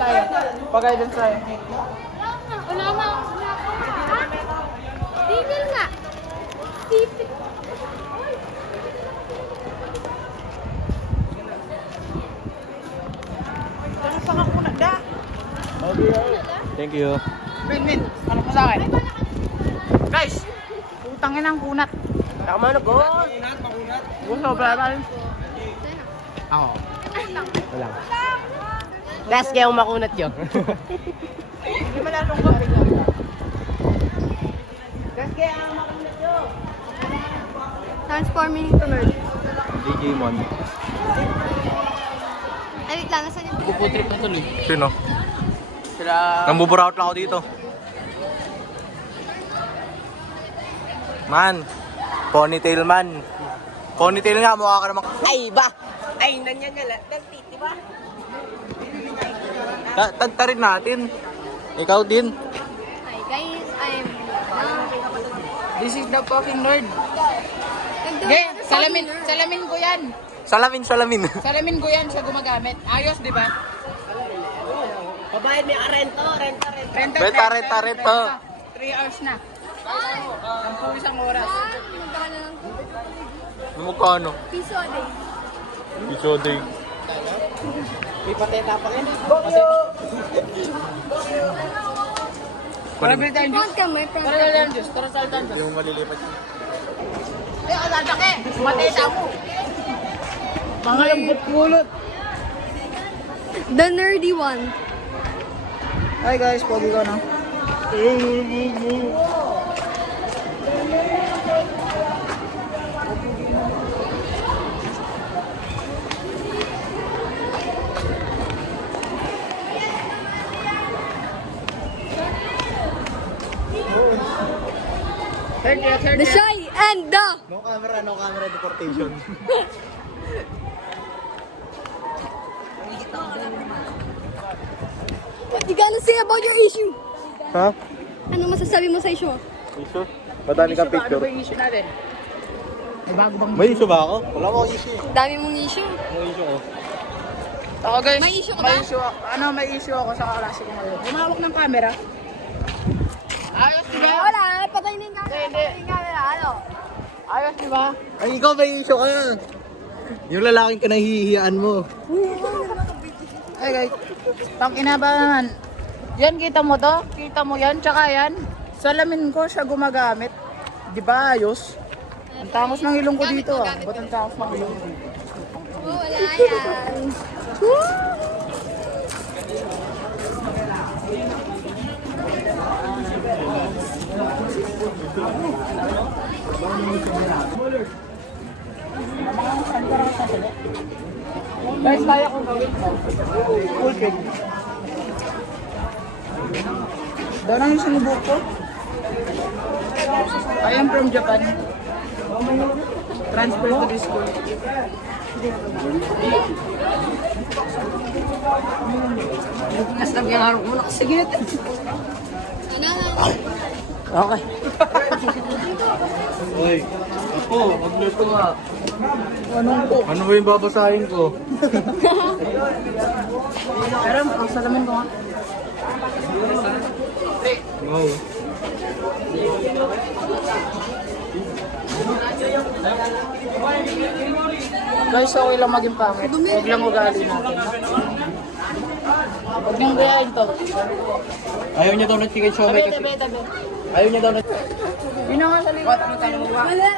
tayo. Pa-guidance tayo. Wala na. Tigil nga. Sipit. Thank you. Min, ano po sa akin? Guys, utangin ang kunat. Tama na, boss. Gusto, brother. Ako. Wala. Best kaya makunat yun. Hindi mo lalong ko. Transforming to nerd. Digimon. Ay, wait lang. Nasaan yung Puputrip na tuloy. Sino? Sila... Nambuburaot lang ako dito. Man. Ponytail man. Ponytail nga, mukha ka naman. Ay, ba? Ay, nanyan nga lang. Titi ba? Tagtarin natin. Ikaw din. Hi guys, I'm... This is the fucking nerd. Okay, salamin ko yan. Salamin. Salamin ko yan siya gumagamit. Ayos, di ba? Babayad may rento. Renta. 3 hours na. Ang isang oras. Magkano lang to? Magkano? Piso a day. Piso day. May pateta pa rin. Para bill tayo Front juice. kami, front Tara kami. lang juice. Tara sa altan juice. Yung malilipat. Eh, alalaki. Pateta mo. Mga lambot pulot. The nerdy one. Hi guys, pogi ko na. The shy and the... No camera deportation. You gotta say about your issue. Ha? Ano masasabi mo sa issue? Issue? Madami kang Ano picture. ba yung issue natin? May bago bang May issue ba ako? Wala ko issue. Dami mong issue. May issue ko. Ako guys, May issue ka ba? May issue ako sa kaklase ko ngayon. Humawak ng camera. Ayos, di ba? Wala, patay na yung camera. Hindi. Patay na yung camera, ano? Ayos, di ba? Ay, ikaw may issue ka. Yung lalaking kinahihiyaan mo. Ay guys, pang inabangan. Yan, kita mo to? Kita mo yan? Tsaka yan. Salamin ko siya gumagamit. Di ba ayos? Ang tangos ng ilong ko dito ah. Ba't ang tangos ng ilong ko dito? Oh, wala yan. Guys, kaya ko gawin to. Full kid. Daw na yung sinubok ko. I am from Japan. Transfer to this school. Nas na biyang harap mo na kasi git. Okay. Uy, ako, magluto nga. Anong po? Ano ba yung babasahin ko? Pero ang salamin ko nga. Wow. Guys, okay lang maging pangit. Huwag lang ugali natin. Huwag niyong gayahin to. Ayaw niya daw ng chicken siomay kasi. Tabi. Ayaw niya daw ng... Yun na nga sa likod. Wala.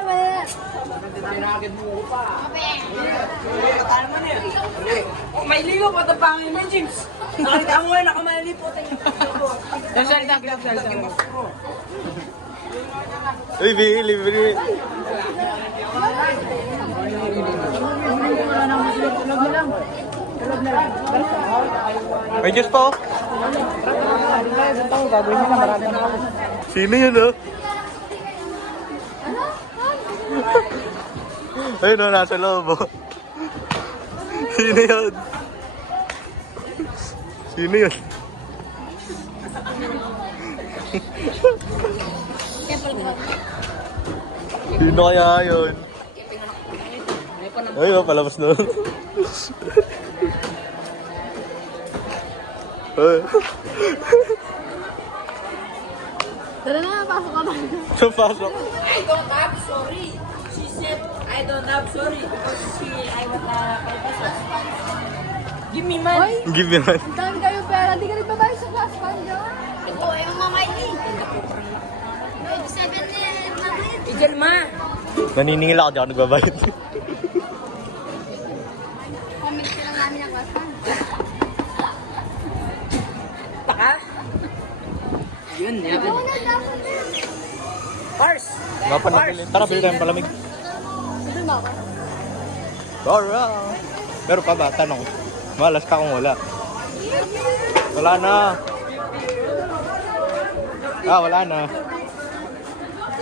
May ligo pa ito pangin mo, James. Nakita mo nga, nakamali po tayo. Salita. Uy, libre. May juice pa oh. Sino yun oh? Ayun oh, nasa loob oh. Sino yun? Sino yun? Sino kaya yun? Ayun oh, palabas doon. Tara na, pasok ka ba? Pasok. I don't have sorry. She said, I don't have sorry because I want 5 pesos. Give me money. Give me one. Ang dami kayo pera, di ka rin babayad sa class fund nyo. Ito, yung mga maigi. 7 Igel ma. Naniningil ako, di ako nagbabayad. Comment ka lang namin ang class fund. Taka. Yun, yun. Oo, nagdapon din. Pars. Dapat nabili. Tara, bili tayong palamig. Ito ba ako? Dora! Meron pa ba? Tanong. Malas ka kung wala. Wala na. Wala na.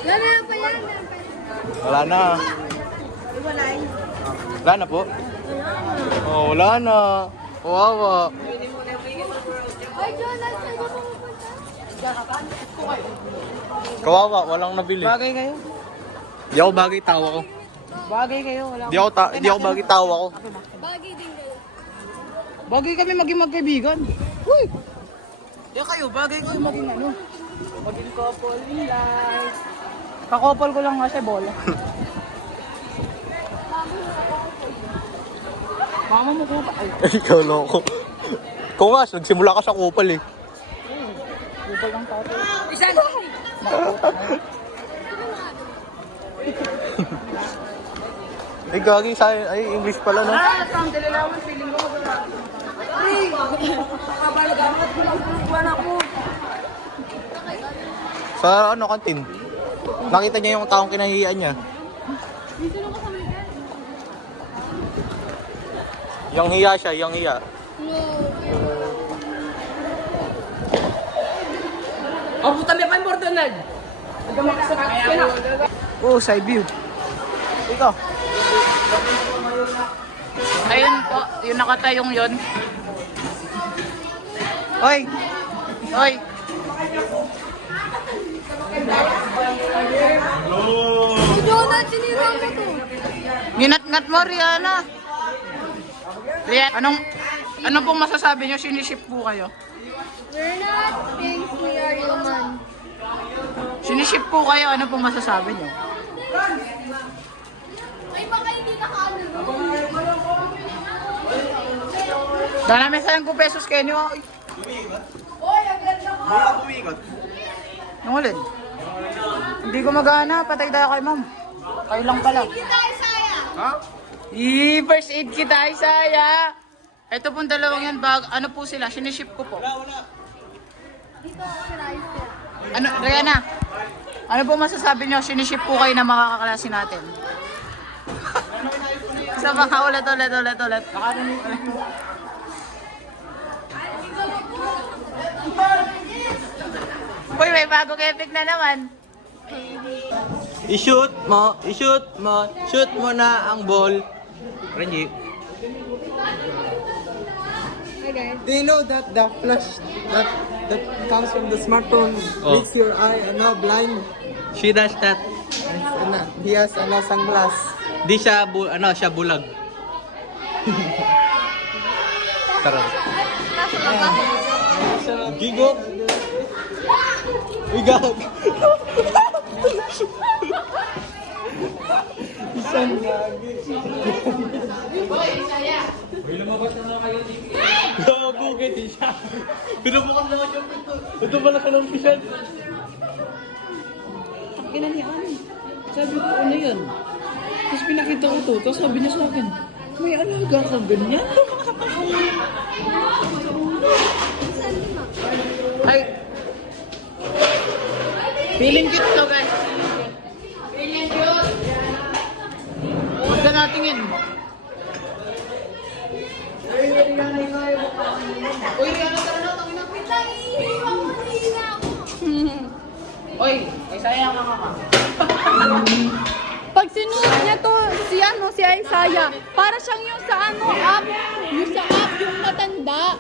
Wala pa yan. Wala na. Wala na po. Oh, wala na. Kawawa. Ay, Jonas, saan ka pupunta? Kawawa, walang nabili. Bagay kayo. Di ako bagay tawa ko. Bagay kayo. Wala Di ako bagay tawa ko. Bagay din kayo. Bagay kami maging magkaibigan. Uy! Di kayo, bagay kayo maging ano? Maging couple in life. Kakopol ko lang nga siya, bola. Mama mo ko pa. Ay, Ikaw loko. Ikaw nga, nagsimula ka sa kupal eh. kupal lang tato. Isan. Ay, gagi sa ay English pala no. Ang dalalaman, feeling ko maganda. Kabaligamot ko lang buwan ako. Sa ano, kantin. Nakita niya yung taong kinahihiyan niya. Yung hiya siya, yung hiya. Oh, puta may pan Donald. Oh, side view. Ikaw. Ayun po, yung nakatayong yun. Oy! Oy! Si Jonas, sinira ko to. Ginat-ngat mo, Rihanna. Rihanna, ano pong masasabi nyo? Siniship po kayo? We're not things, we are human. Siniship po kayo, ano pong masasabi nyo? Ay, baka hindi nakaano. Dala may 5 pesos kayo nyo. Oy, ang ganda ko. Yung ulit. Hindi ko magana, patay tayo kay ma'am. Kayo lang pala. Kita, Isaya. First aid kita, Isaya. Ito pong dalawang yan, ano po sila, siniship ko po. Dito ako si Raisa. Ano, Rihanna, ano po masasabi nyo? Siniship po kayo na makakaklase natin. Sa mga ulit. Uy, may bagong epic na naman. I-shoot mo na ang ball. Renji. Do you know that the flash that comes from the smartphone Oh. makes your eye now blind? She does that. He has sunglass. Di siya, siya bulag. Tara. Gigo. Uy, gag. Isang gagi. Gago, kaya siya. Pinubukas naman yung pinto. Ito pala ka ng pisan. Kinanihan. Sabi ko, ano yan? Tapos pinakita ko to, tapos sabi niya sa akin, may alaga ka ganyan? Ay! Feeling cute to, guys. Feeling cute. Huwag ka natingin. Uy, ano ka na natin? Wait lang, iiwan mo, nahihina ako. Uy, ay sayang ka ka. Pag sinuot niya to, si Isaiah, para siyang yung sa app, yung matanda.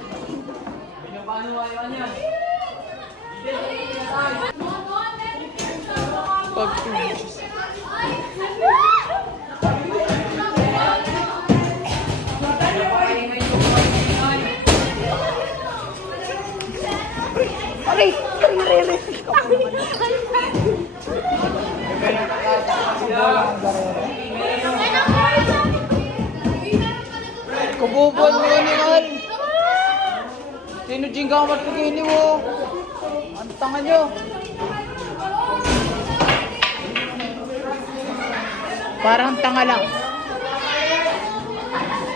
Aray! Aray! Kububuan mo ni Al! Sino jingga ka matigini mo? Ang tanga nyo! Parang tanga lang.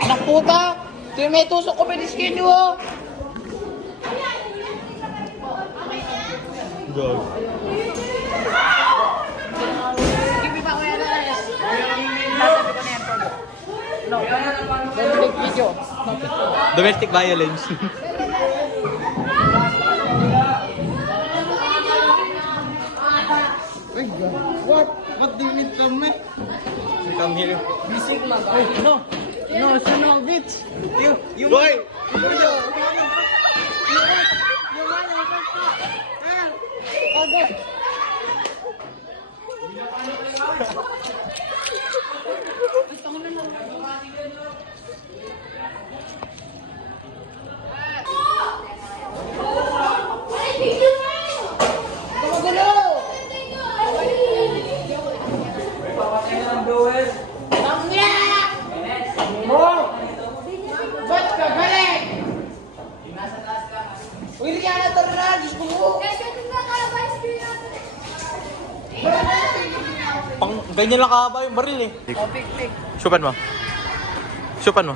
Anak puta! Sino may tusok ko piniskin nyo? Gag. Give me back kaya na. Sabi ko na yan, Todo. No. Don't take video. Domestic violence. Ay, God. What? What do you mean from me? Come here. No. No, no, bitch. You Boy! Ba't ka galing? Uy, Rihanna, tara na. Diyos ko mo. Pang ganyan lang kahaba yung baril eh. Oh, pick. Supan mo. Supan mo.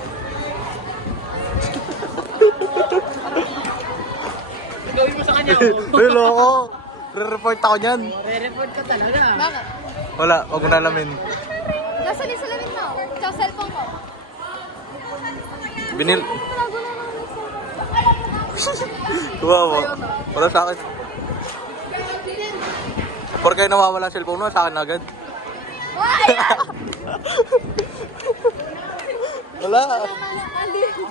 Gawin mo sa kanya. Uy, loko. Re-report ako niyan. Re-report ka talaga. Bakit? Wala, huwag mo nalamin. Nasa salamin mo. Tsaka cellphone ko. Binil... Wow, wala sa akin. Por kayo nawawala ang cellphone mo, sa akin agad. Wala.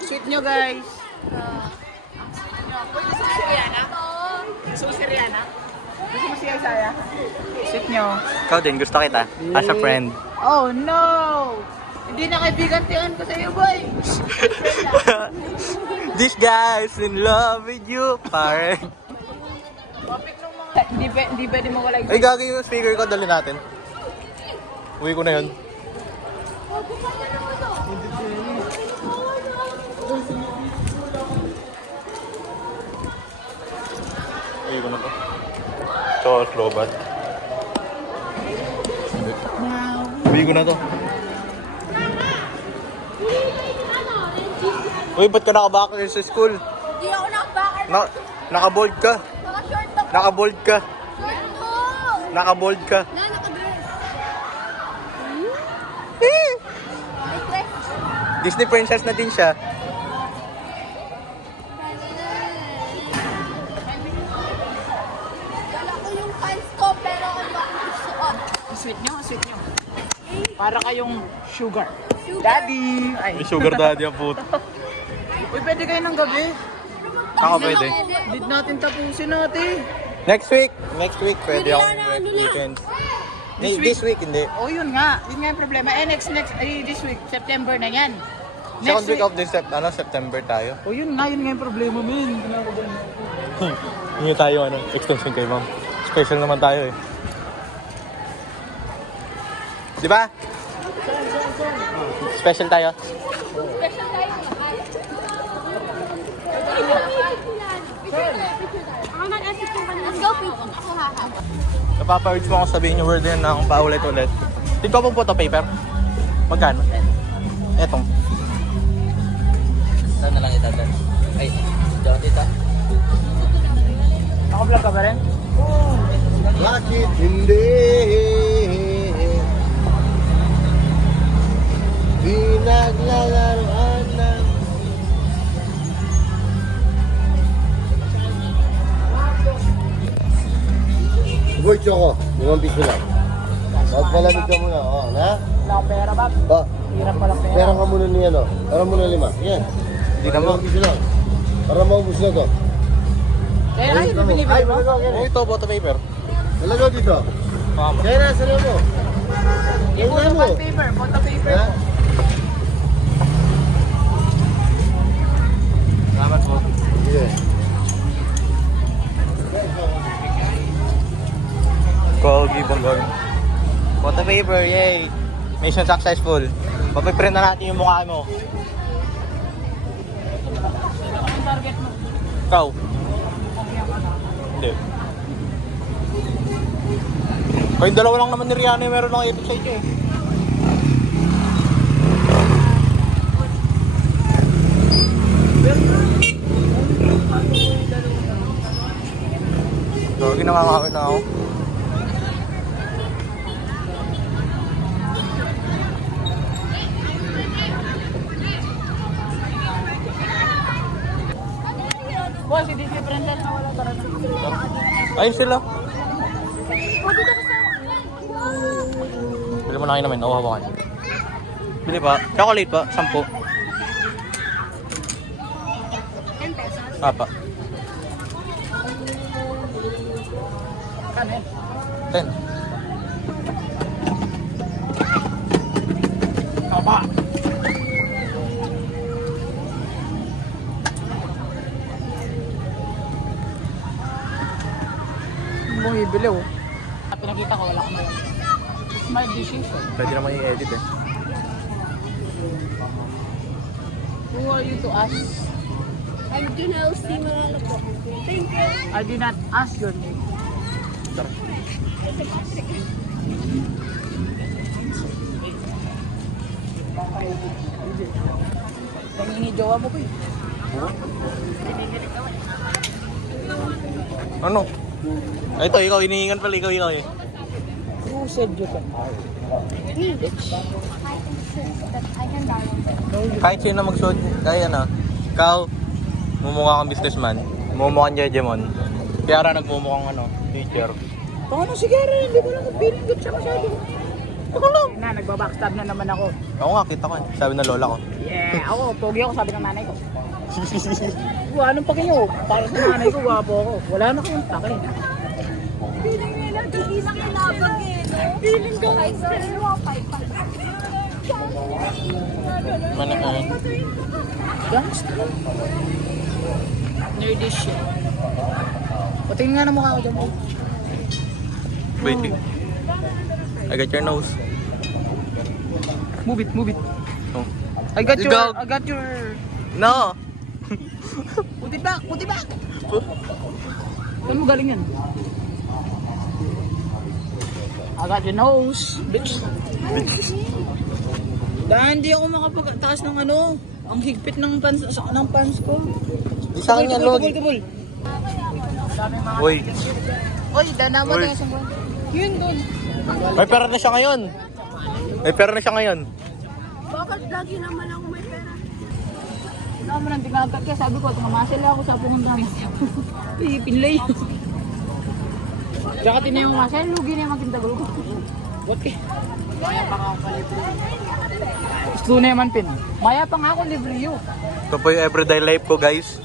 Sweet nyo, guys. Gusto mo si Rihanna? Gusto mo si Rihanna? Gusto mo si Isaiah? Sweet nyo. Ikaw din, gusto kita. As a friend. Oh, no! Hindi na kaibigan-tiyan ko sa iyo, boy. This guy's in love with you, pare. Topic ng mga... Hindi pwede mo wala Ay, gagawin yung speaker ko, dali natin. Uwi ko na yun. Uwi ko na to. So, slow bat. Uwi ko na to. Uy, ba't ka nakabakal sa school? Hindi ako nakabakar. Nakabold ka. Naka-short ako. Nakabold ka. Short ko. Nakabold ka. Na, naka-dress. Eh! May dress. Disney princess na din siya. Kala ko yung pants ko, pero ano ako suot. Sweet nyo. Para kayong sugar. Daddy! Ay. May sugar daddy ang puto. Uy, pwede kayo ng gabi. Ako pwede. Did natin tapusin natin. Next week pwede akong weekend. This week hindi. Oh, yun nga. Yun nga yung problema. This week, September na yan. Second week of this September tayo. Oh, yun nga yung problema, min. Hindi tayo extension kay ma'am. Special naman tayo eh. Di ba? Special tayo. Special tayo ng lahat. Let's go, people. Ako haha. Napapa-urge mo akong sabihin yung word na yun na akong paulit-ulit. Tingko pong photo paper. Magkano? Etong. Saan na lang itatan? Ay, diyan dito. Ako vlog ka ba rin? Bakit hindi? Pinaglalaroan ng... Boy, Choco, 5 piso lang. Magpalamig ka muna, na? Wala akong pera, Bob. Ba, Hirap palang pera. pera ka muna ni Para muna 5. Yan. Hindi na mo. 5 piso lang. Para maubos na to. Kaya ay, binibigay mo? Oh, ito, photo paper. Nalagaw dito. Mama. Kaya nasa lang mo. Yung Kaya mo. photo paper Ha? mo. Salamat po. Sige. Ibang gawin. Photo paper, yay! Mission successful. Papiprint na natin yung mukha mo. Ikaw? Hindi. Kayong dalawa lang naman ni Rihanna yung meron ng epic sa inyo eh. Gagi, nakakakit na ako. Boss, hindi different na wala para na. Ayun sila. Bili mo na kayo namin, nakuhawakan. Bili pa. Chocolate pa, 10. 10 pesos. Apa. Kanin. 10. Apa. Mong ibili oh. Pinakita ko, wala ko na yan. It's my decision. Pwede naman i-edit eh. Who are you to ask? I'm Junel C. Manalo po. Thank you. I did not ask your name. Nangingi jowa mo ko eh. Ano? Ay, ito, ikaw, iniingan pala, ikaw eh. Who said you can Me, bitch. I can download. Kahit sino mag-shoot, kaya na. Ikaw, mumukha kang businessman. Mumukha kang Jejemon. Kaya nagmumukhang teacher. Baka na sige rin, hindi ko lang feeling good siya masyado. Ako lang. Na, nagbabackstab na naman ako. Ako nga, kita ko eh. Sabi ng lola ko. Yeah, ako, pogi ako, sabi ng nanay ko. Anong paki nyo? Para sa nanay ko, gwapo ako. Wala na kayong taki. Feeling nila, hindi na kinabag eh, no? Feeling ko, ay, sorry, Gangsta. Nerdy shit. Patingin nga na mukha ko dyan mo. Wait. I got your nose. Move it, move it. Oh. I got You your, go. I got your... No! Put it back, put it back! Saan mo galing yan? I got your nose, bitch. Dahil hindi ako makapagtaas ng ang higpit ng pants ko. Isa kanya, Lord. Kabul. Uy. Oy, dana mo Uy. tayo sa yun doon. May pera na siya ngayon. May pera na siya ngayon. Bakit lagi naman ako may pera? Wala mo nang tinagat kaya sabi ko, tumamasel ako sa pumuntahan. Pinlay. Tsaka tinayong masel, lugi na yung magkintagol ko. What eh? Maya pa nga ako palibre. Gusto na yaman pin. Maya pa nga ako libre yun. Ito po yung everyday life ko, guys.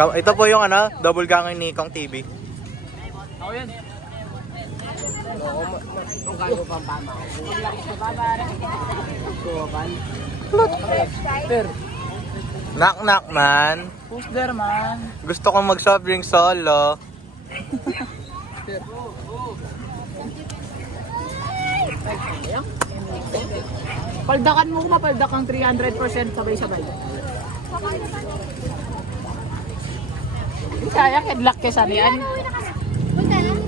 Ito po yung double gangin ni Kong TV. Ako yan. Kung kaya ko pang pama. Knock knock man. Who's there man? Gusto kong mag-soft drink solo. Paldakan mo kung mapaldakang 300% sabay-sabay. Kaya kidlak ke sa niyan.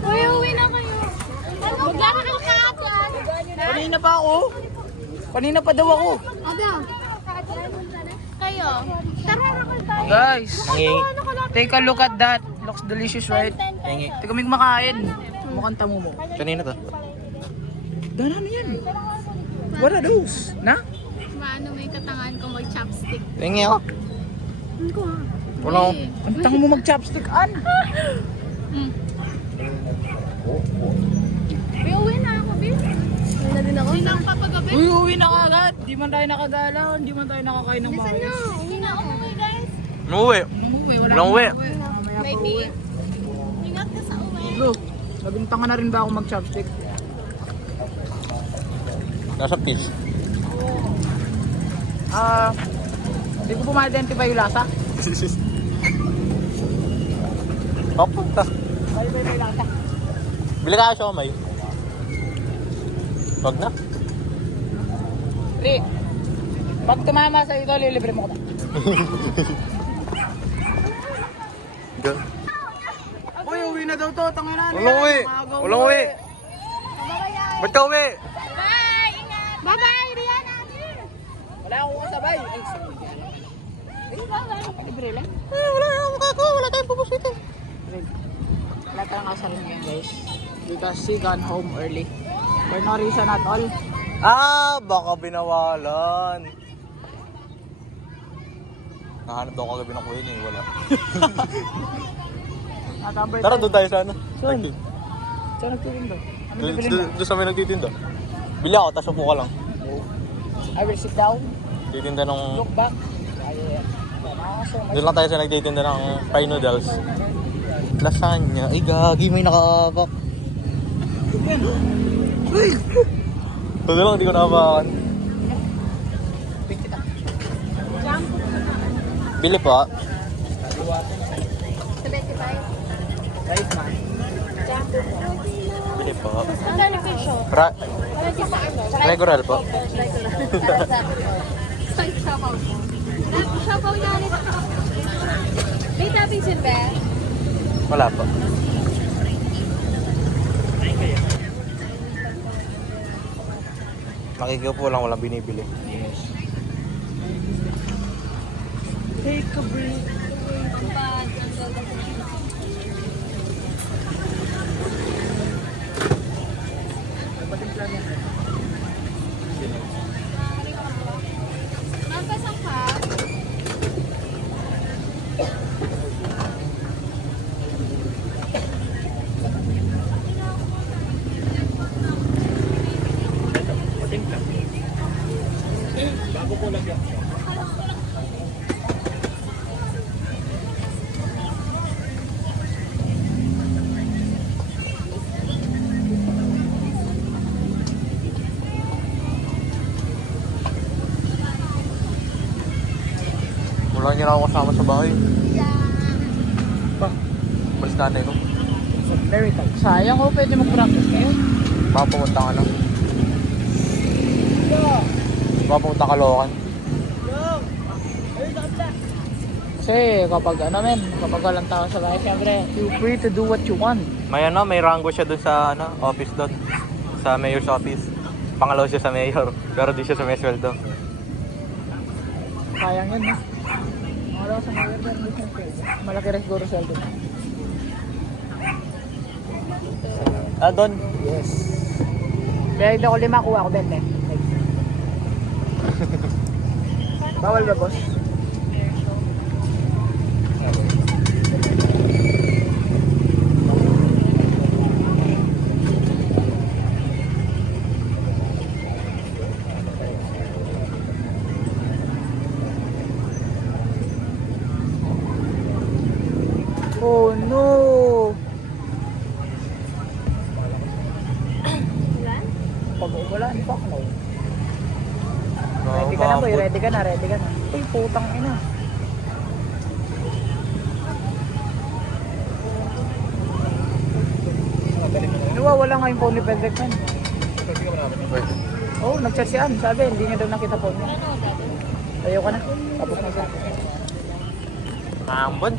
Uwi na kayo. Maglalakaw ka atan. Kanina pa ako. Kanina pa daw ako. Ada. Kayo. Tara na kayo tayo. Guys, Nangingi. take a look at that. Looks delicious, right? Nangingi. Hindi kami kumakain. Mukhang tamo mo. Kanina to. Dana ano yan? What are those? Na? Maano may katangan ko mag-chopstick. Nangingi ako. Ano ko ha? Wala ko. Ang tanga mo mag-chopstick, an? Uwi na ako, Bill. Uwi na din ako. Uwi na ako papagabi. Uy, uwi na kagad. Di man tayo nakagalaw. Di man tayo nakakain ng Bisan bawis. na. Uwi na ako, guys. Umuwi. Umuwi, wala Walang uwi. Maybe. Ingat ka sa uwi. Bro, naging tanga na rin ba ako mag-chopstick? Nasa fish. Hindi ko po ma-identify yung lasa. Papunta. Bye-bye lasa. Bili ka siomay. Wag na. Pre, pag tumama sa ito, lilibre mo ko. Go. Uy, uwi na daw to. Tangin na. Walang uwi. Walang uwi. Ba't ka uwi? Bye-bye, Rihanna! Wala akong kasabay. Ay, sorry. Libre lang. Wala akong kako. Wala tayong pupusito. Wala tayong kasal ngayon, guys. Because she gone home early. For no reason at all. Baka binawalan. Nahanap daw kagabi ng kuya niya eh. Wala. Tara, doon tayo sa ano. Saan? Saan nagtitinda? Ano bibili mo? Doon sa may nagtitinda. Bili ako, tapos upo ka lang. I will sit down. Titinda ng... Look back. Ayan. So much. Doon lang tayo sa nagtitinda ng fry noodles. Lasagna. Ay, gagi, may nakabak. Ito lang, hindi ko nakabakan. Bili pa. 75. Right, man. Bili pa. Ang dami presyo. Regular po. Sabaw. Sabaw yan. May toppings yun ba? Wala pa. Nakikiupo lang, walang binibili. Take a break. Magpasang ka. Wala niya na ako kasama sa bahay. Pa, balis nanay ko. Very tight. Sayang ko, pwede mag-practice ngayon. Baka pumunta ka lang. Baka pumunta ka Locan. Kasi kapag ano men, kapag walang tao sa bahay, siyempre, you free to do what you want. May ano, may rango siya dun sa ano, office doon. Sa mayor's office. Pangalaw siya sa mayor, pero di siya sa may sweldo. Sayang yun, no? Wala sa mga yun, malaki rin siguro sweldo. Doon? Yes. Kaya hindi ako 5, kuha ako 20. Bawal ba, boss? Oh no! Pag umulan, fuck no. Ready ka na boy, ready ka na, ready ka na. Uy, putang ina. Nawawala nga yung phone ni Pedrick man. Oo, nag-chat si Ann, sabi, hindi niya daw nakita phone niya. Ayaw ka na, tapos na siya. Ambon?